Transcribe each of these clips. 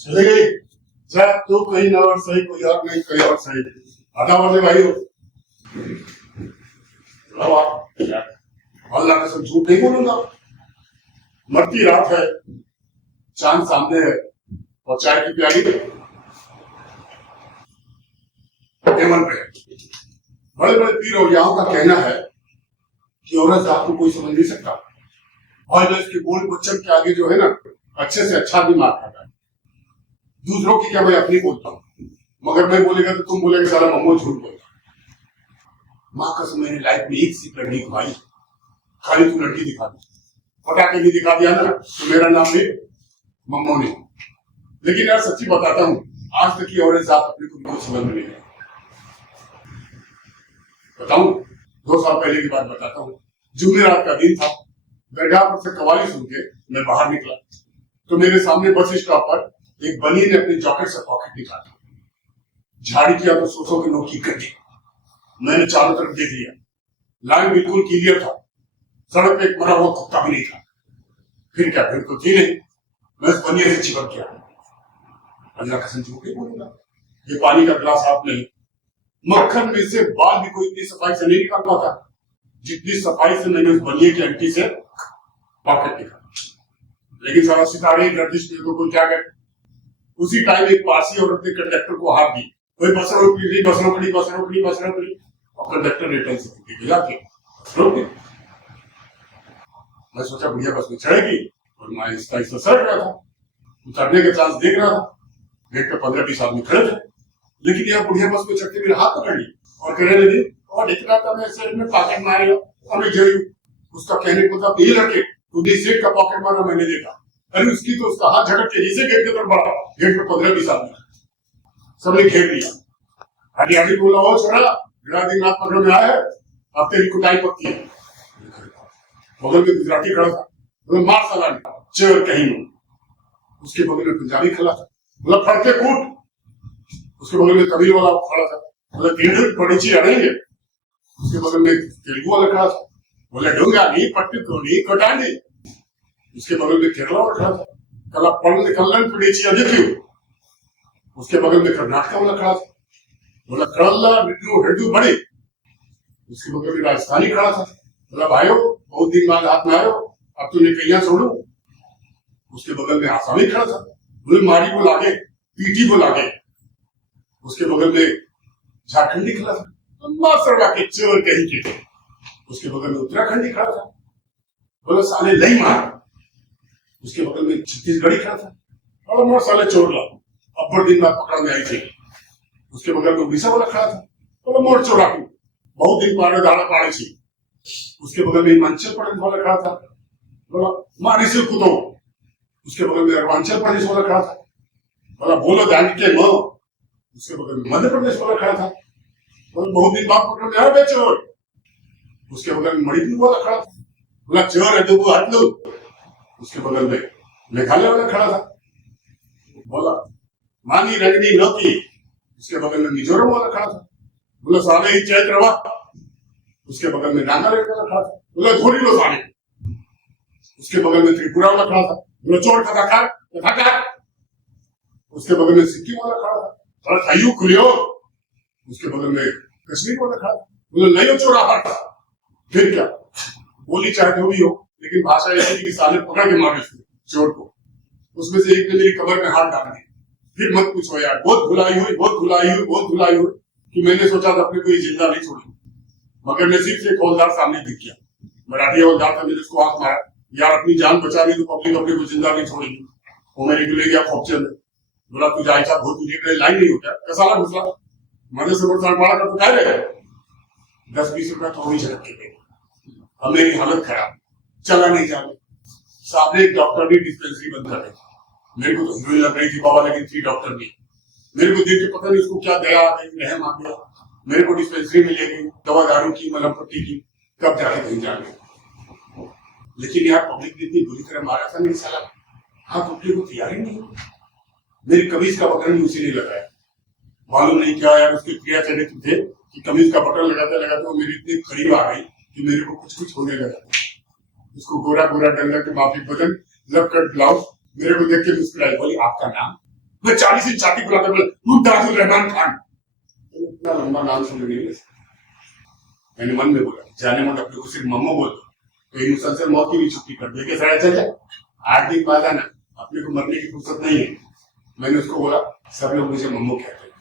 चले गई। सर तू कहीं ना और सही, कोई और नहीं, कहीं और सही। हटा वाले भाई हो। अल्लाह कसम झूठ नहीं बोलूंगा। मरती रात है, चांद सामने है और चाय की प्याली टेबल पे है। बड़े बड़े पीर औलियाओं का कहना है कि औरत जात को कोई समझ नहीं सकता, और जो इसके बोल बच्चन के आगे जो है ना, अच्छे से अच्छा भी मार खाता है। दूसरों की क्या, मैं अपनी बोलता हूँ, मगर मैं बोलेगा तो तुम बोलेगा सारा मम्मो झूठ बोलता। माँ कसम मैंने लाइफ में एक सी लड़की घुमाई, खाली तू लड़की दिखा दी, पटा के भी दिखा दिया ना तो मेरा नाम भी मम्मो नहीं। लेकिन यार सच्ची बताता हूँ, आज तक की औरत जात अपने को बिल्कुल समझ में नहीं है। बताऊं, 2 साल पहले की बात बताता हूँ। जुमेरात का दिन था, दरगाह पर से कवाली सुन के मैं बाहर निकला तो मेरे सामने बस स्टॉप पर एक बनिए ने अपनी जॉकेट से पॉकेट निकाला, झाड़ी किया तो 100 के नोट की कटी। मैंने चारों तरफ देख लिया, लाइन बिल्कुल क्लियर था, सड़क पे एक मरा हुआ कुत्ता भी नहीं था। फिर क्या, फिर तो थी नहीं। मैं उस बनिए से चिपक गया। अल्लाह कसम झूठ नहीं बोलूंगा, ये पानी का गिलास आप नहीं, मक्खन में से बाल भी कोई इतनी सफाई से नहीं निकाल पाता जितनी सफाई से मैंने उस बनिए की आंटी से पॉकेट निकाला। लेकिन सारा सितारे गर्दिश में तो कोई क्या करे। उसी टाइम एक पारसी औरत ने कंडक्टर को हाथ दी, कोई बस रोक ली, बस रोक ली, बस रोक ली, बस रोक ली, और कंडक्टर रिटर्न से गिरा के रोक दी। मैं सोचा बढ़िया बस में चढ़ेगी, और मैं इसका सड़ रहा था, उतरने का चांस देख रहा था। गेट पे 15-20 आदमी खड़े थे, लेकिन यह बुढ़िया बस में चढ़ते मेरे हाथ पकड़ ली और कहने लगी, और दिख रहा था मैं सेठ में पॉकेट मारे और मैं गिरी। उसका कहने को मतलब ये लड़के तूने सेठ का पॉकेट मारा, मैंने देखा। अरे उसकी तो उसका हाथ झटक के जैसे गेट की तरफ बढ़ा, गेट पे 15-20 आदमी सबने घेर लिया। हटी हटी बोला, ओ छोड़ा, बिना दिन रात पकड़ में आया है, अब तेरी कुटाई पक्की है। बगल में गुजराती खड़ा था, बोला मार साला चोर कहीं। उसके बगल में पंजाबी खड़ा था, बोला फड़के कूट। उसके बगल में तमिल वाला खड़ा था, बोला तीन बड़ी चीज अड़ेंगे। उसके बगल में तेलुगु वाला खड़ा था, बोला डूंगा नहीं, पट्टी तो नहीं, कटाएंगे। उसके बगल में केरला वाला खड़ा था, कला पढ़ने कल्याण पड़ी चीज अधिक क्यों। उसके बगल में कर्नाटक वाला खड़ा था, बोला करल्ला हिंदू बड़ी। उसके बगल में राजस्थानी खड़ा था, बोला भाइयों बहुत दिन बाद हाथ में आयो, अब तूने कैया छोड़ू। उसके बगल में आसामी खड़ा था, बोले मारी को लागे, पीटी को लागे। उसके बगल में झारखंडी खड़ा था, मासरवा के चोर कहीं के। उसके बगल में उत्तराखंडी खड़ा था, बोला साले लई मार। उसके बगल में छत्तीसगढ़ी खड़ा था, और मोर साले चोर ला, अब दिन बाद पकड़ में आई थी। उसके बगल में उड़ीसा वाला खड़ा था, बोला मोर चोराकू, बहुत दिन पाड़े दाड़ा पाड़े थी। उसके बगल में हिमाचल प्रदेश वाला खड़ा था, बोला मारी से कुदो। उसके बगल में अरुणाचल प्रदेश वाला खड़ा था, बोला बोलो दांडी के मो। उसके बगल में मध्य प्रदेश वाला खड़ा था, बोला बहुत दिन बाद पकड़ में आया चोर। उसके बगल में मणिपुर वाला खड़ा था, बोला चोर है तो हट लो। उसके बगल में मेघालय वाला खड़ा था, बोला मानी रंगनी नौकी। उसके बगल में मिजोरम वाला खड़ा था, बोला साले ही चैत्र वा। उसके बगल में नागालैंड वाला खड़ा था, बोला धोरी लो साले। उसके बगल में त्रिपुरा वाला खड़ा था, बोला चोर कथा। उसके बगल में सिक्किम वाला खड़ा था, बोला थायू खुलियो। उसके बगल में कश्मीर वाला खड़ा था, बोला नहीं चोरा हट। फिर क्या, बोली चाहे जो भी हो, लेकिन भाषा ऐसी कि साले पकड़ के मारे चोर को। उसमें से एक ने मेरी कमर में हाथ डाल दिया। फिर मत पूछो यार, बहुत धुलाई हुई कि मैंने सोचा था अपने को ये जिंदा नहीं छोड़ी, मगर नसीब से एक हौलदार सामने दिख गया। मराठी हौलदार था, मैंने उसको हाथ मारा, यार अपनी जान बचा ली तो पब्लिक अपने को जिंदा नहीं छोड़ेगी। वो मेरे को ले गया खोपचे में, बोला तू जायचा बहुत तुझे लाइन नहीं होता कैसा घुसला, मजे से मारा कर तो क्या रहेगा। 10-20 रुपया तो वही झटक के गए। अब मेरी हालत खराब, चला नहीं जाने। सामने एक डॉक्टर ने डिस्पेंसरी बंद कर दी। मेरे को तो हीरोइन लग रही थी बाबा, लेकिन 3 डॉक्टर नहीं। मेरे को देख के पता नहीं उसको क्या दया आ गई, रहम आ गया, मेरे को डिस्पेंसरी में ले गई, दवा दारू की, मलहम पट्टी की, कब जाके कहीं जाने। लेकिन यार पब्लिक ने इतनी बुरी तरह मारा था मेरी साला, हाथ उठने को तैयारी नहीं। मेरी कमीज का बटन भी उसी ने लगाया, मालूम नहीं क्या यार उसके क्रिया चरित्र थे कि कमीज का बटन लगाते वो मेरे इतने करीब आ गई कि मेरे को कुछ होने लगा। उसको गोरा डंडा के माफी बदन लब कट ब्लाउज मेरे को देख के मुस्कुराई, बोली आपका नाम। मैं 40 इंच छाती बुलाकर बोला मुमताजुर रहमान खान। इतना लंबा नाम सुन नहीं ले सकता। मैंने मन में बोला जाने मन अपने को सिर्फ मम्मो बोल दो तो इन मुसलसल मौत की भी छुट्टी कर दे के सारा चल जाए। 8 दिन बाद आना, अपने को मरने की फुर्सत नहीं है। मैंने उसको बोला सब लोग मुझे मम्मो कहते हैं।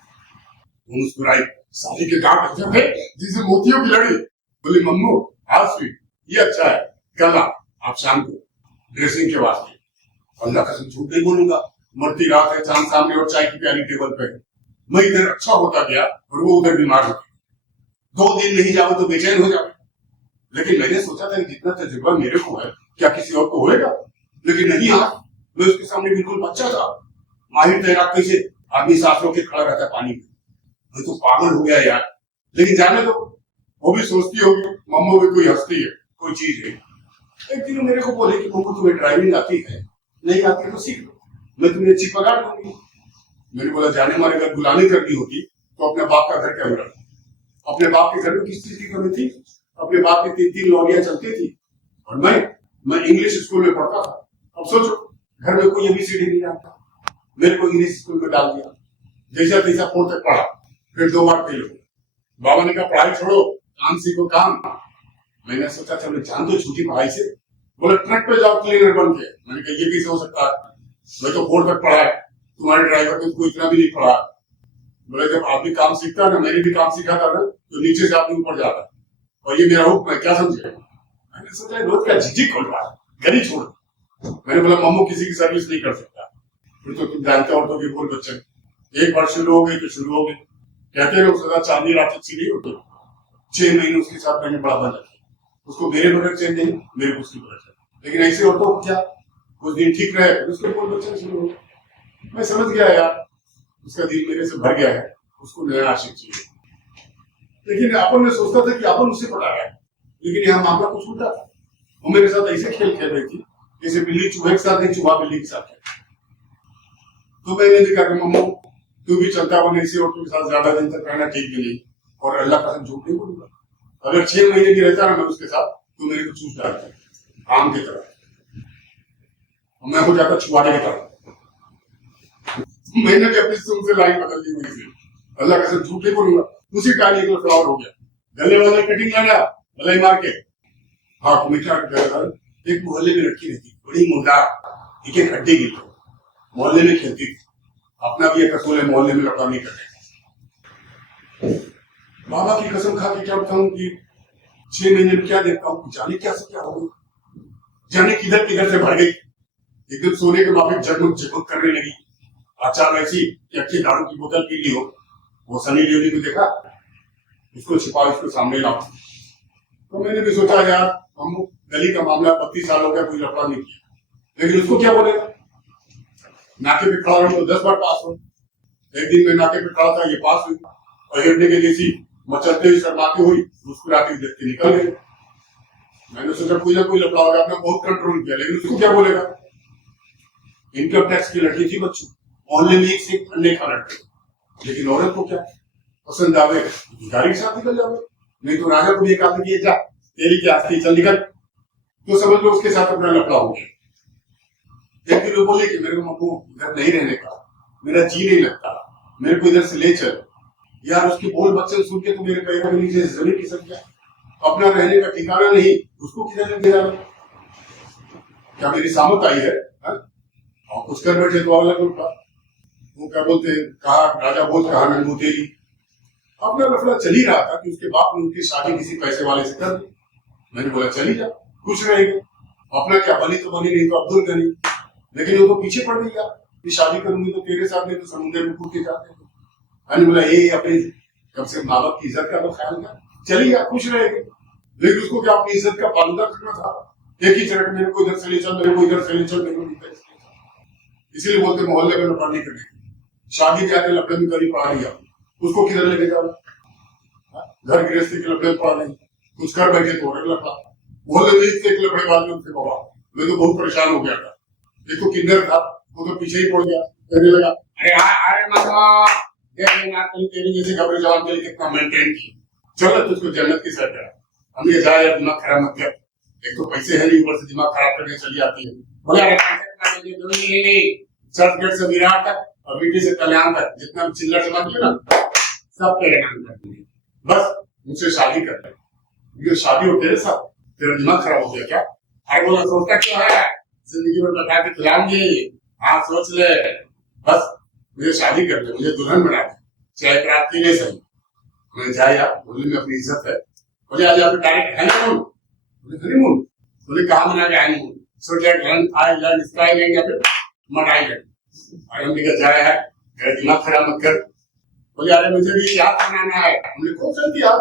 वो मुस्कुराई, साली के गांव बच्चे थे जिसे मोतियों की लड़ी। बोली मम्मो हाउ स्वीट, ये अच्छा है, कल आप शाम को ड्रेसिंग के वास्ते। अल्लाह कसम झूठ नहीं बोलूंगा, मरती रात है, चांद सामने और चाय की प्याली टेबल पे। मैं इधर अच्छा होता गया और वो उधर बीमार हो गई। 2 दिन नहीं जाओ तो बेचैन हो जाओ। लेकिन मैंने सोचा था कि जितना तजुर्बा मेरे को है क्या किसी और को होएगा, लेकिन नहीं। हाँ, मैं उसके सामने बिल्कुल बच्चा था। माहिर तैराक कैसे आदमी सांस रोक के खड़ा रहता है पानी में। मैं तो पागल हो गया यार। लेकिन जाने दो, वो भी सोचती होगी मम्मो भी कोई हस्ती है, कोई चीज है। एक दिन मेरे को बोले कि मम्मो तुम्हें ड्राइविंग आती है, नहीं आती तो सीख लो, मैं तुम्हें अच्छी पगार दूंगी। मैंने बोला जाने मारे अगर गुलामी करनी होती तो अपने बाप का घर क्या बना। अपने बाप के घर में किस चीज की कमी थी? अपने बाप की 3 लॉरियां चलती थी और मैं इंग्लिश स्कूल में पढ़ता था। अब सोचो घर में कोई ABCD नहीं जानता, मेरे को इंग्लिश स्कूल में डाल दिया। जैसा तैसा 4 तक पढ़ा, फिर 2 बार फेल हो। बाबा ने कहा पढ़ाई छोड़ो, काम सीखो काम। मैंने सोचा चलो जान दो छूटी पढ़ाई से। बोले ट्रक पे जाओ क्लीनर बन के। मैंने कहा ये कैसे हो सकता है, मैं तो 4 तक पढ़ा है, तुम्हारे ड्राइवर ने तो इतना भी नहीं पढ़ा। बोले जब आदमी काम सीखता है ना, मैंने भी काम सीखा था ना, तो नीचे से आदमी ऊपर जाता और ये मेरा हुक्म है, क्या समझे। मैंने सोचा रोज का झिझक खोल रहा है, घर ही छोड़। मैंने बोला मम्मू किसी की सर्विस नहीं कर सकता। फिर तो तुम जानते हो औरतों के बोल बच्चे, एक बार शुरू हो गए तो शुरू हो गए। कहते हैं सदा चांदी रात अच्छी नहीं होती। 6 महीने उसके साथ मैंने बड़ा बन रखी, उसको मेरे बगैर चैन नहीं, मेरे को उसकी बगैर चैन। लेकिन ऐसे औरतों को क्या कुछ दिन ठीक रहे उसके बोल बच्चे शुरू हो गए। मैं समझ गया यार उसका दिल मेरे से भर गया है, उसको नया आशिक चाहिए। लेकिन अपन ने सोचता था कि अपन उससे पढ़ाया है, लेकिन यहाँ मामला कुछ उल्टा था। वो मेरे साथ ऐसे खेल खेल रही थी जैसे बिल्ली चूहे के साथ नहीं, चूहा बिल्ली के साथ। तो मैंने भी कहा मम्मू तू भी चलता बने ऐसी औरतों के साथ ज्यादा दिन तक रहना ठीक भी नहीं, और अल्लाह का झूठ नहीं बोलूंगा। अगर 6 महीने भी रहता ना मैं उसके साथ तो मेरे को चूस डालता आम की तरह, मैं हो जाता छुआने की तरह। मैंने भी अपनी सुन से लाइन बदल दी हुई थी। अल्लाह का झूठ नहीं बोलूंगा। उसी टाइम एक फ्लावर हो गया, गले वाले कटिंग लगा भलाई मार के। हाँ तुम्हें क्या एक मोहल्ले में लड़की रहती बड़ी मुर्दा, एक एक हड्डी गिर मोहल्ले में खेलती थी। अपना भी एक असूल है मोहल्ले में लड़का नहीं करने। बाबा की कसम खा के क्या बताऊं कि 6 महीने में क्या देखता हूँ, जाने क्या से क्या हो गई, जाने किधर किधर से भर गई। एकदम सोने के माफिक जगमग जगमग करने लगी। अचानक ऐसी कि अच्छी दारू की बोतल पी ली हो। वो सनी लियोनी को देखा, उसको छिपा उसको सामने लाओ। तो मैंने भी सोचा यार हम गली का मामला 25 साल हो गया, कोई लफड़ा नहीं किया, लेकिन उसको क्या बोलेगा। नाके पे खड़ा तो 10 बार पास हो। एक दिन में नाके पे खड़ा था, ये पास हुई और हिरने के जैसी मचलते हुई शर्माती हुई मुस्कुराती देख के निकल गई। मैंने सोचा कोई ना कोई लफड़ा होगा, आपने बहुत कंट्रोल किया, लेकिन उसको क्या बोलेगा। इनकम टैक्स की लड़की थी बच्चों, मोहल्ले में एक से अन्य खा लड़के, लेकिन औरत को क्या पसंद आवे भिखारी के साथ निकल जावे, नहीं तो राजा को भी एक आदमी किए जा तेरी की आस्ती चल निकल, तो समझ लो उसके साथ अपना लफड़ा हो गया। एक दिन वो बोले कि मेरे को मम्मू इधर नहीं रहने का, मेरा जी नहीं लगता, मेरे को इधर से ले चल। यार उसके बोल बच्चे सुन के तो मेरे पैरों के नीचे जमीन खिसक गया। अपना रहने का ठिकाना नहीं, उसको किधर लेके जा रहा। क्या मेरी सामत आई है और कुछ कर बैठे तो अलग उठा। वो क्या बोलते कहा राजा बोल कहा नंगू तेरी। अपना लफड़ा चल ही रहा था कि उसके बाप ने उनकी शादी किसी पैसे वाले से कर दी। मैंने बोला चली जा, खुश रहेगी, अपना क्या बनी तो बनी, नहीं तो अब्दुल गनी। लेकिन वो तो पीछे पड़ गई यार कि शादी करूंगी तो तेरे साथ नहीं तो समुद्र में कूद के जाते। मैंने बोला ये अपनी कम से कम माँ बाप की इज्जत का तो ख्याल कर, चली जा खुश रहेगी। लेकिन उसको क्या अपनी इज्जत का पालना करना था। एक ही चरक मेरे को इधर से ले चल, मेरे को इधर से ले चल, मेरे को इधर से ले चल। इसलिए बोलते मोहल्ले में लफड़ा नहीं करने, शादी के आगे लफड़े में कभी पढ़ा लिया, उसको किधर लेके जाओ। घर गृहस्थी के लफड़े पढ़ा नहीं, कुछ कर बैठे तो लफड़ा। मोहल्ले में एक लफड़े बाद में बाबा मैं तो बहुत परेशान हो गया था। देखो किन्नर था, वो तो पीछे ही पड़ गया, कहने लगा अरे तेरी जैसे घबरे जवान के लिए कितना मेंटेन की, चलो तुझको जन्नत की सर करा। हमने जाए यार दिमाग खराब मत कर, एक तो पैसे है नहीं, ऊपर से दिमाग खराब करने चली आती है। बोला सर्टिफिकेट से विराट और बीटी से कल्याण तक जितना चिल्ला चमक ना सब तेरे नाम कर देंगे। बस मुझसे शादी कर ले, ये शादी हो तेरे साथ, तेरा दिमाग खराब हो गया क्या? अरे बोला सोचता क्यों है, जिंदगी भर बता के खिलाऊंगी। हाँ सोच ले, बस मुझे शादी कर ले, मुझे दुल्हन बना दे, चाहे एक रात के लिए सही। मैंने जाए यार, बोले में अपनी इज्जत है। बोले आज आप डायरेक्ट हनीमून। बोले हनीमून? बोले कहाँ मना के हनीमून? स्विट्जरलैंड, थाईलैंड, स्काईलैंड या फिर मनाईलैंड? अरे हमने कहा जाए है, मेरा दिमाग खराब मत कर। बोले अरे मुझे भी याद बनाना है। हमने खूब चलती याद।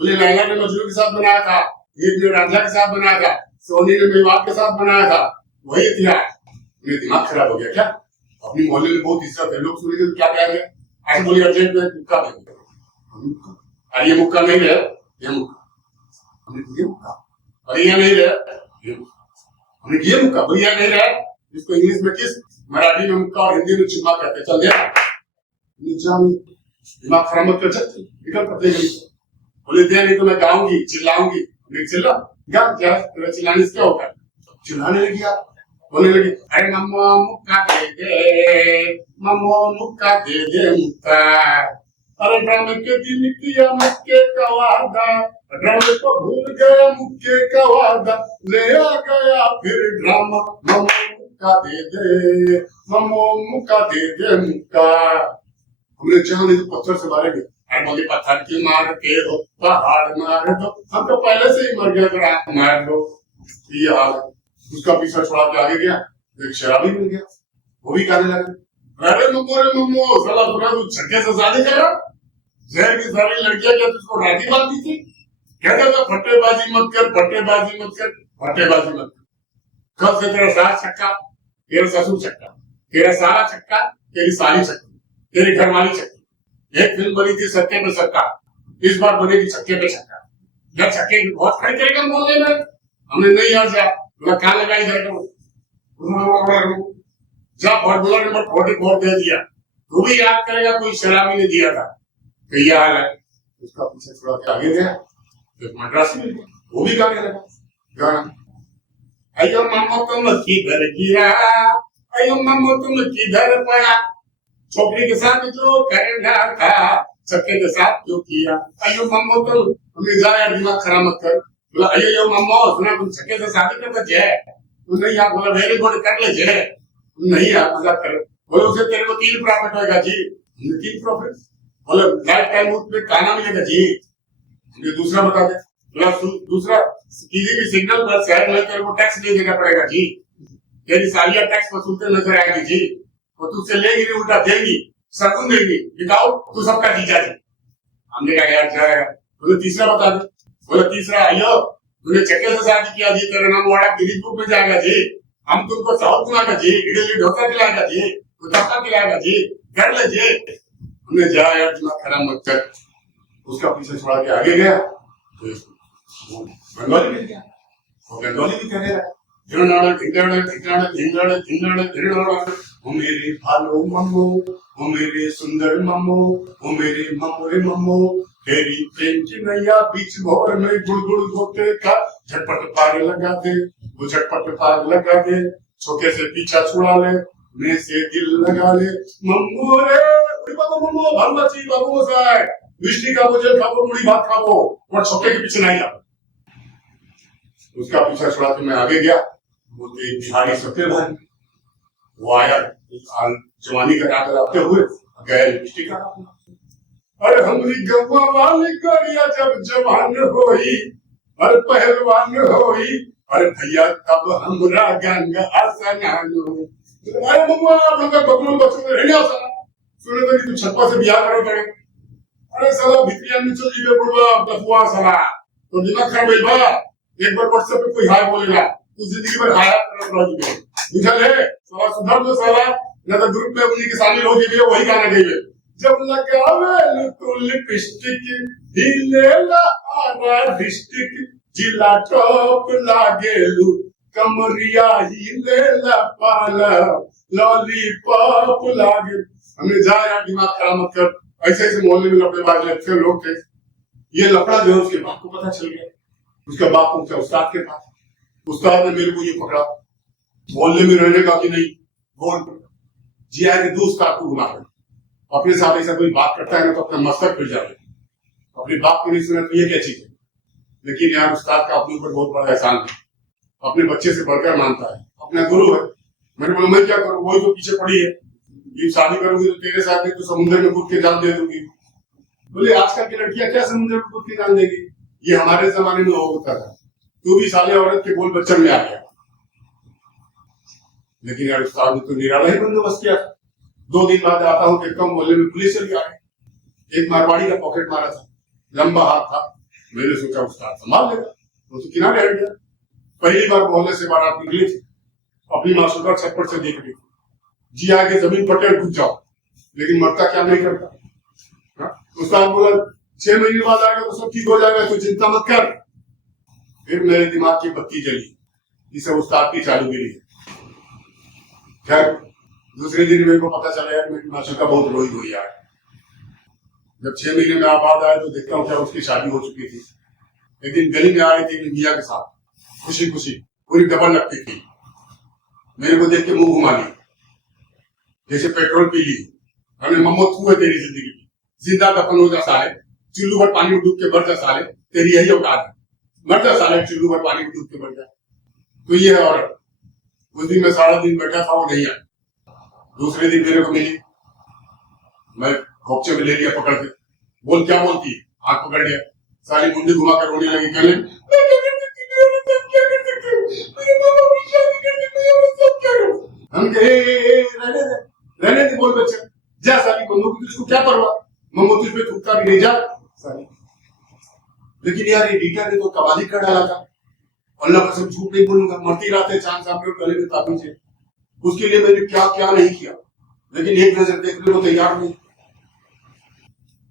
बोले लैला ने मजनू के साथ बनाया था, हीर ने रांझा के साथ बनाया था, सोनी ने मेवात के साथ बनाया था, वही इतिहास। मेरा दिमाग खराब हो गया क्या? अपनी मोहल्ले में बहुत इज्जत है, लोग सुनेंगे तो क्या कहेंगे? ऐसे बोले अर्जेंट में मुक्का देंगे। अरे ये मुक्का नहीं है, ये मुक्का। हमने ये मुक्का, अरे ये नहीं है, ये हमने ये मुक्का, भैया नहीं है। इसको इंग्लिश में किस, मराठी में मुक्का और हिंदी में चुम्मा कहते। चल दिया, दिमाग खराब मत कर सकते, निकल पड़ते हैं। बोले दे नहीं तो मैं गाऊंगी, चिल्लाऊंगी। चिल्ला क्या क्या तेरा चिल्लाने से क्या होता है? चिल्लाने लगी यार, बोलने लगी अरे मम्मा मुक्का दे दे, मम्मा मुक्का दे दे मुक्का। अरे ड्रामे के दिन किया मुक्के का वादा, ड्रामे को भूल गया मुक्के का वादा, ले आ गया फिर ड्रामा, मम्मा मुक्का दे दे, मम्मा मुक्का दे दे मुक्का। हमने चाहा नहीं तो पत्थर से मारेंगे। अरे बोले पत्थर की मारते हो, पहाड़ मार दो, हम तो पहले से ही मर गया, तो आप मार दो। ये हाल है। उसका पीछा छुड़ा के आगे गया, एक शराबी मिल गया, वो भी कहने लगा अरे मम्मो साला पूरा तू छक्के से शादी कर रहा, शहर की सारी लड़कियां क्या तुझको राजी बांधती थी? कहता था फट्टेबाजी मत कर, फट्टेबाजी मत कर, फट्टेबाजी मत कर। कल से तेरा सास छक्का, तेरा ससुर छक्का, तेरा सारा छक्का, तेरी साली छक्का, तेरी घरवाली छक्की। एक फिल्म बनी थी सत्ते पे छक्का, इस बार बनेगी छक्के पे छक्का। यार छक्के की बहुत खड़ी करेगा बोलने में। हमने नहीं यार जा, बोला क्या लगा इधर को, जा फॉर्मूला नंबर 44 दे दिया। तू भी याद करेगा, कोई शराबी ने दिया था। तो ये हाल है। उसका पीछे थोड़ा के आगे गया, एक मद्रासी मिल गया, वो भी गाने लगा गाना, अयो मामो तुम किधर गिरा, अयो मामो तुम किधर पड़ा, छोकरी के साथ जो करना था, छक्के के साथ जो किया। अयो मम्मो तुम, हमने जाया दिमाग खराब मत कर। बोला अयो मम्मो सुना तुम छक्के से शादी करते जे? नहीं यार। बोला वेरी गुड कर ले जे। नहीं यार मजाक कर। बोले उसे तेरे को 3 प्रॉफिट होगा जी। 3 प्रॉफिट? बोले लाइफ टाइम उसमें खाना मिलेगा जी। मुझे दूसरा बता दे। बोला दूसरा किसी भी सिग्नल पर शहर में तेरे को टैक्स नहीं देना पड़ेगा जी, तेरी सालियां टैक्स वसूलते नजर आएगी जी, वो तुझसे लेगी नहीं उल्टा देगी, शगुन देगी, दिखाओ तू सबका जीजा जी। हमने कहा यार जाएगा। बोले तीसरा बता दे। बोले तीसरा अयो तूने छक्के से शादी किया जी, तेरा नाम वाड़ा गिनीज बुक में जाएगा जी, हम तुमको साउथ घुमाएगा जी, इडली डोसा खिलाएगा जी, धक्का खिलाएगा जी, कर ले जी। हमने जाया यार दिमाग खराब मत कर। उसका पीछे छोड़ा के आगे गया तो बंगाली मिल गया, वो बंगाली भी कहने लगा वो मेरे भालो मम्मो, वो मेरे सुंदर मम्मो, वो मेरे मम्मो रे मम्मो, तेरी प्रेम की नैया बीच भौर में गुड़गुड़ होते का, झटपट पार लगा दे, वो झटपट पार लगा दे, छोके से पीछा छुड़ा ले, मैं से दिल लगा ले, मम्मो रे बाबू मम्मो भरमची बाबू साहब विष्णु का मुझे खाओ, मुड़ी भात खाओ, और छोके के पीछे नहीं आ। उसका पीछा छुड़ा के मैं आगे गया, वो बिहारी सत्य भाई वो आया जवानी का नाक लगाते हुए गए लिपस्टिक। अरे हमारी गवा वाली करिया जब जवान होई, अरे पहलवान होई, अरे भैया तब हमरा गंगा आसनान हो। अरे मम्मा आप लोग बबलू बच्चों में रहने आसा सुने तो कि तू छप्पा से बियाह करो करे। अरे साला भित्रिया में चल जीवे बुढ़वा बफुआ साला तो दिमाग खराब है बा। एक बार व्हाट्सएप पे कोई हाय बोलेगा तू जिंदगी भर हाया करना पड़ेगा, बुझल है? साला सुधर दो साला, न तो ग्रुप में उन्हीं के शामिल हो जाइए, वही गाना गाइए। जब लगावे तू लिपस्टिक हिलेला आरा डिस्ट्रिक्ट, जिला टॉप लागेलू कमरिया हिलेला पाला लॉलीपॉप लागे। हमने जाया दिमाग खराब मत कर। ऐसे ऐसे मोहल्ले में लफड़ेबाज अच्छे लोग थे। ये लफड़ा जो है उसके बाप को पता चल गया, उसका बाप पहुंचा उस्ताद के पास। उस्ताद ने मेरे को ये पकड़ा, मोहल्ले में रहने का कि नहीं बोल। जिया के दो उस्ताद को घुमा कर अपने साथ ऐसा कोई बात करता है ना तो अपना मस्तक फिर जाए, अपनी बात को नहीं सुना तो ये क्या चीज है। लेकिन यार उस्ताद का अपने ऊपर बहुत बड़ा एहसान है, अपने बच्चे से बढ़कर मानता है, अपना गुरु है। मैंने बोला मैं क्या करूं, वही तो पीछे पड़ी है, ये शादी करूंगी तो तेरे साथ में तो समुद्र में कूद के जान दे दूंगी। बोले आजकल की लड़कियां क्या समुद्र में कूद के जान देगी, ये हमारे जमाने में होता था, तू भी साले औरत के बोल बच्चन में आ गया। लेकिन यार उस्ताद ने तो निराला ही बंदोबस्त किया था। 2 दिन बाद आता हूँ देखता हूँ मोहल्ले में पुलिस चली आ गई, एक मारवाड़ी का पॉकेट मारा था, लंबा हाथ था। मैंने सोचा उस्ताद संभाल लेगा, वो तो किनारे हट गया। पहली बार मोहल्ले से बारात निकली थी, अपनी मासूदा छप्पर से देख रही, जी आगे जमीन पर टेर घुस जाओ, लेकिन मरता क्या नहीं करता। उस्ताद बोला 6 महीने बाद आएगा तो सब ठीक हो जाएगा, तो चिंता मत कर। फिर मेरे दिमाग की बत्ती जली, इसे उस्ताद की चालूगिरी है। खैर दूसरे दिन मेरे को पता चला यार मेरी मासूदा बहुत रोई हुई है। जब 6 महीने में बाद आया तो देखता हूँ क्या उसकी शादी हो चुकी थी। एक दिन गली में आ रही थी मियाँ के साथ, खुशी खुशी, पूरी डबल लगती थी। मेरे को देख के मुंह घुमा ली, जैसे पेट्रोल पी ली। हमने मम्मो तू है तेरी जिंदगी की, जिंदा दफन हो जा साले, चुल्लू भर पानी में डूब के मर जा साले, तेरी यही औकात है, मर जा साले, चुल्लू भर पानी में डूब के मर जा। तो ये है औरत। उस दिन मैं सारा दिन बैठा था, वो नहीं आई। दूसरे दिन मेरे को मिली, मैं खोपचे में ले लिया पकड़ के, बोल क्या बोलती है, हाथ पकड़ लिया, सारी मुंडी घुमा कर रोने लगी। कहने हम रहने दे बोल बच्चा, जा साली बंदूक की तुझको क्या परवाह, मम्मो तुझ पे थूकता भी नहीं, जा साली। लेकिन यार ये रीटा ने तो कबाली कर डाला था। अल्लाह का सब झूठ नहीं बोलूंगा, मरती रात है चांद सामने और गले में ताबीज है। उसके लिए मैंने क्या क्या नहीं किया, लेकिन एक नजर देखने को तैयार नहीं।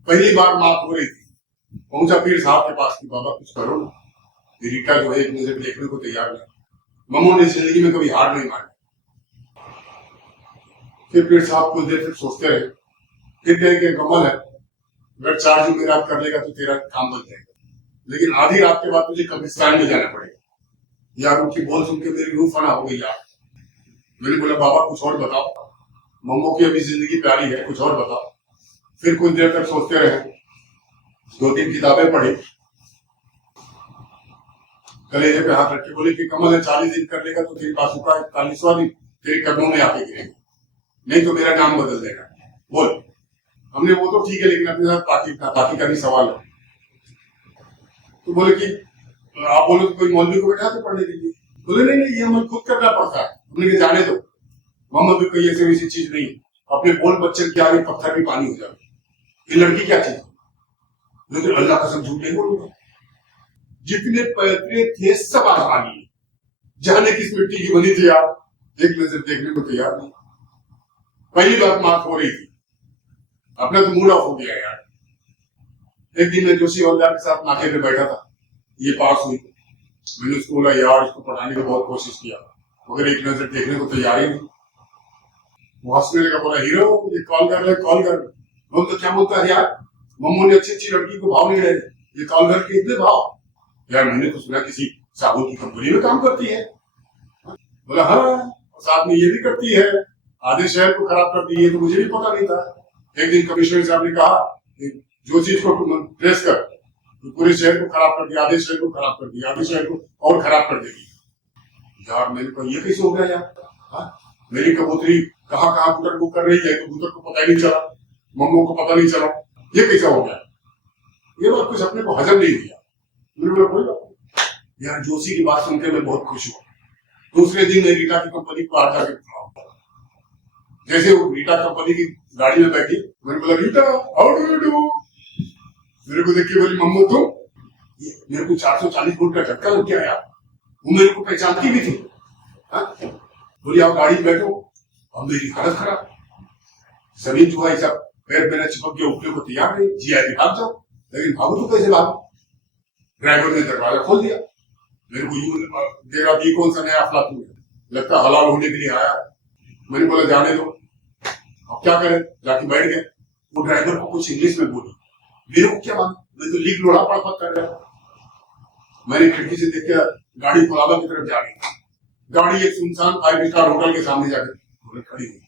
पहली बार बात हो रही थी, पहुंचा पीर साहब के पास कि बाबा कुछ करो ना, रीटा जो है एक नजर देखने को तैयार नहीं। मम्मो ने जिंदगी में कभी हार नहीं मानी। फिर पीर साहब कुछ देर तक सोचते रहे, फिर कहे कि कमल है, अगर 4 जुमेरात कर लेगा तो तेरा काम बन जाएगा, लेकिन आधी रात के बाद तुझे कब्रिस्तान में जाना पड़ेगा। यार उनकी बोल सुन के मेरी रूह फना हो गई यार। मैंने बोला बाबा कुछ और बताओ, मम्मो की अभी जिंदगी प्यारी है, कुछ और बताओ। फिर कुछ देर तक सोचते रहे, 2-3 किताबें पढ़ी, कलेजे पे हाथ रख के बोले कि कमल है 40 दिन कर लेगा तो तेरे पास का 41वां दिन तेरे कदमों में आके गिरेगा, नहीं तो मेरा नाम बदल देगा। बोल। हमने वो तो ठीक है, लेकिन अपने साथ पाकी का भी सवाल है। तो बोले कि आप बोलो तो कोई मौलवी को बैठा दो पढ़ने के लिए। बोले नहीं ये हमें खुद करना पड़ता है। हमने कहा जाने दो, मोहम्मद भी कोई ऐसी वैसी चीज नहीं, अपने बोल बच्चे की आगे पत्थर भी पानी हो जाए। ये लड़की क्या चीज, लेकिन अल्लाह कसम झूठ नहीं बोलूंगा, जितने पैतरे थे सब आजमा लिए, जाने किस मिट्टी की बनी थी आप, एक नजर देखने को तैयार नहीं। पहली बार बात हो रही थी, अपना तो मूड ऑफ हो गया यार। एक दिन मैं जोशी हवलदार के साथ नाके पे बैठा था, ये पास हुई। मैंने उसको बोला यार इसको पढ़ाने की बहुत कोशिश किया, मगर एक नजर देखने को तैयार ही नहीं। वो हंसने लगा, बोला हीरो ये कॉल कर रहे कॉल कर। मैं तो क्या बोलता है यार, मम्मू ने अच्छी अच्छी लड़की को भाव नहीं रहे, ये कॉल करके इतने भाव। यार मैंने तो सुना किसी साबुन की कंपनी में काम करती है। बोला हाँ, साथ में ये भी करती है, आधे शहर को खराब कर दी है, तो मुझे भी पता नहीं था। एक दिन कमिश्नर साहब ने कहा जो चीज को ट्रेस कर, तो पूरे शहर को खराब कर दिया, आधे शहर को खराब कर दिया, आधे शहर को और खराब कर देगी। यार मैंने कहा ये कैसे हो गया यार, मेरी कबूतरी कहाँ कहाँ कबूतर बुक कर रही है, कबूतर को पता ही नहीं चला, मम्मो को पता नहीं चला, ये कैसा हो गया। ये बात कुछ अपने को हजम नहीं दिया। मैंने बोला कोई बात नहीं। यार जोशी की बात सुनकर मैं बहुत खुश हुआ। दूसरे दिन मैं रीटा की कंपनी को बाहर जाकर खड़ा, जैसे वो रीटा कंपनी की गाड़ी में बैठी, मैंने बोला Rita how do you do. मेरे को देख के बोली मम्मो तुम, मेरे को 440 वोल्ट का झटका लग गया यार, वो मेरे को पहचानती भी थी। बोली आप गाड़ी में बैठो। अब मेरी हालत खराब, जमीन जो है सब पैर मेरा चिपक गया, उठने को तैयार नहीं, जी आई भाग जाओ, लेकिन भागो तो कैसे भागो। ड्राइवर ने दरवाजा खोल दिया, मेरे को यूं दे रहा ये कौन सा नया अफलातून है, लगता हलाल होने के लिए आया। मैंने बोला जाने दो, अब क्या करें, जाके बैठ गए। वो ड्राइवर को कुछ इंग्लिश में बोली, मेरे को क्या मालूम, मैं तो लीक लोड़ा पड़ कर रहा। मैंने खिड़की से देख के गाड़ी कोलाबा की तरफ जा रही, गाड़ी एक सुनसान 5 स्टार होटल के सामने जाकर खड़ी हुई।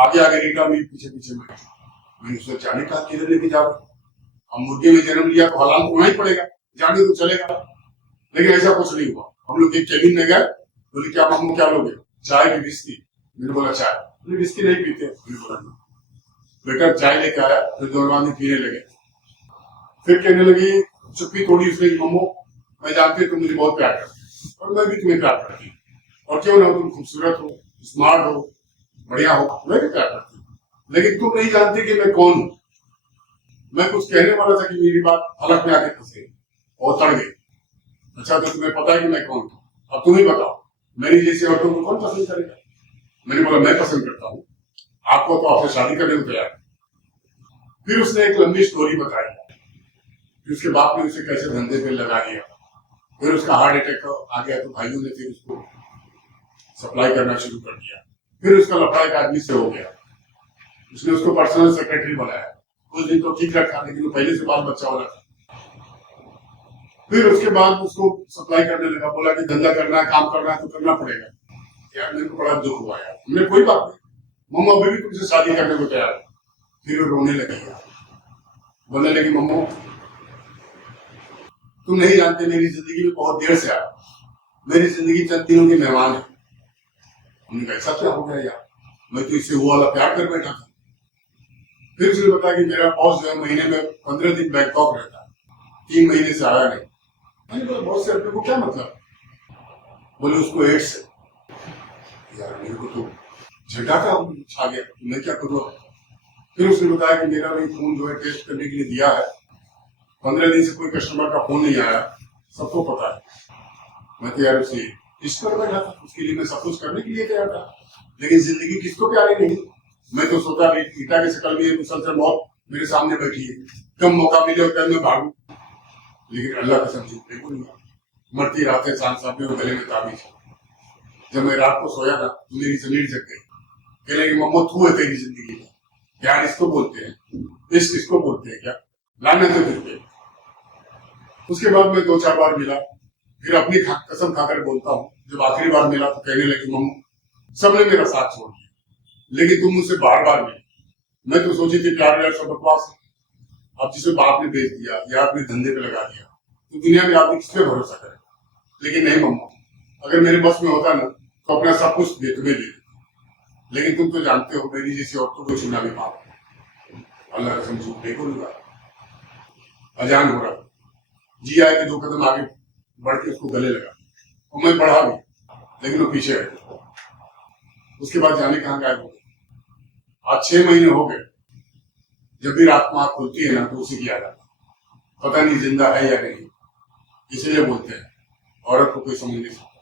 आगे आगे रीटा मेरे पीछे पीछे मैंने उससे जाने कहा किधर लेके जाओ, अब मुर्गे में जन्म लिया तो हलाल तो होना ही पड़ेगा, जाने तो चलेगा। लेकिन ऐसा कुछ नहीं हुआ। हम लोग एक केबिन में गए, बोले क्या मामू क्या लोगे, चाय की बिस्की। मैंने बोला चाय, बोले बिस्की नहीं पीते। मैंने बोला नहीं। बेटा चाय लेके आया, फिर दोनों आदमी पीने लगे। फिर कहने लगी, चुप्पी तोड़ी उसने, मम्मो मैं जानती हूँ तुम मुझे बहुत प्यार करती और मैं भी तुम्हें प्यार करती हूँ, और क्यों ना तुम खूबसूरत हो, स्मार्ट हो, बढ़िया हो, मैं भी प्यार करती हूँ, लेकिन तुम नहीं जानती कि मैं कौन हूँ। मैं कुछ कहने वाला था कि मेरी बात हलक में आके फंसे और तड़ गई। अच्छा तो तुम्हें पता है कि मैं कौन हूँ, अब तुम ही बताओ मेरी जैसी औरतों को कौन पसंद करेगा। मैंने बोला मैं पसंद करता हूँ, आपको तो आपसे शादी करने को तैयार। फिर उसने एक लंबी स्टोरी बताई कि उसके बाप ने उसे कैसे धंधे पे लगा दिया, फिर उसका हार्ट अटैक आ गया तो भाइयों ने फिर उसको सप्लाई करना शुरू कर दिया। फिर उसका लफड़ा एक आदमी से हो गया, उसने उसको पर्सनल सेक्रेटरी बनाया। कुछ दिन तो ठीक रखा, लेकिन वो पहले से बाल बच्चा वाला था। फिर उसके बाद उसको सप्लाई करने लगा, बोला कि धंधा करना है, काम करना है तो करना पड़ेगा। यार मेरे को बड़ा दुख हुआ यार। हमने कोई बात नहीं, मम्मा अभी भी तुमसे शादी करने को तैयार है। फिर वो रोने लगी, बोलने लगी मम्मो तुम नहीं जानते मेरी जिंदगी में बहुत देर से आया, मेरी जिंदगी चंद दिनों के मेहमान है। हमने कहा ऐसा क्या हो गया यार, मैं तो इससे वो वाला प्यार कर बैठा था। फिर उसने बताया कि मेरा बॉस जो है महीने में 15 दिन बैंकॉक रहता है, 3 महीने से आया नहीं। मैंने बोला बॉस से अपने को क्या मतलब, बोले उसको एड्स है। यार मेरे को तो झटाका छा गया, मैं क्या करूँ। फिर उसने बताया कि मेरा भी खून जो है टेस्ट करने के लिए दिया है, 15 दिन से कोई कस्टमर का फोन नहीं आया, सबको पता है। मैं तो यार उसे इश्क कर बैठा था, उसके लिए मैं सब कुछ करने के लिए तैयार था, लेकिन जिंदगी किसको प्यारी नहीं। मैं तो सोचा ईटा की शकल में मुसलसल मौत मेरे सामने बैठी है, कम मौका मिले और कल मैं भागू। लेकिन अल्लाह का समझ नहीं, मरती रातें सांस सामने और गले में ताबीज। जब मैं रात को सोया ना तो मेरी जमीन जग गई, कहने लगी मम्मो तू है तेरी जिंदगी में, प्यार इसको बोलते हैं, इश्क इसको बोलते हैं क्या, लाने तो फिरते। उसके बाद मैं 2-4 बार मिला, फिर अपनी कसम खाकर बोलता हूँ, जब आखिरी बार मिला तो कहने लगी मम्मो सबने मेरा साथ छोड़ दिया, लेकिन तुम मुझसे बार बार मिली। मैं तो सोची थी प्यार व्यार सब बकवास है, अब जिसे बाप ने बेच दिया या अपने धंधे पे लगा दिया तो दुनिया में आदमी किस पे भरोसा करे। लेकिन नहीं मम्मा, अगर मेरे बस में होता ना तो अपना सब कुछ तुम्हें दे, लेकिन तुम तो जानते हो मेरी जैसी औरतों को छूना भी पाप। अल्लाह कसम झूठ नहीं बोलूंगा। अजान हो रहा, जी आए कि 2 कदम आगे बढ़ के उसको गले लगा और मैं बढ़ा भी, लेकिन वो पीछे है। उसके बाद जाने कहाँ गायब हो गए। आज 6 महीने हो गए, जब भी रात में आँख खुलती है ना तो उसी की याद आता, पता नहीं जिंदा है या नहीं। इसलिए बोलते हैं औरत को कोई समझ नहीं सकता।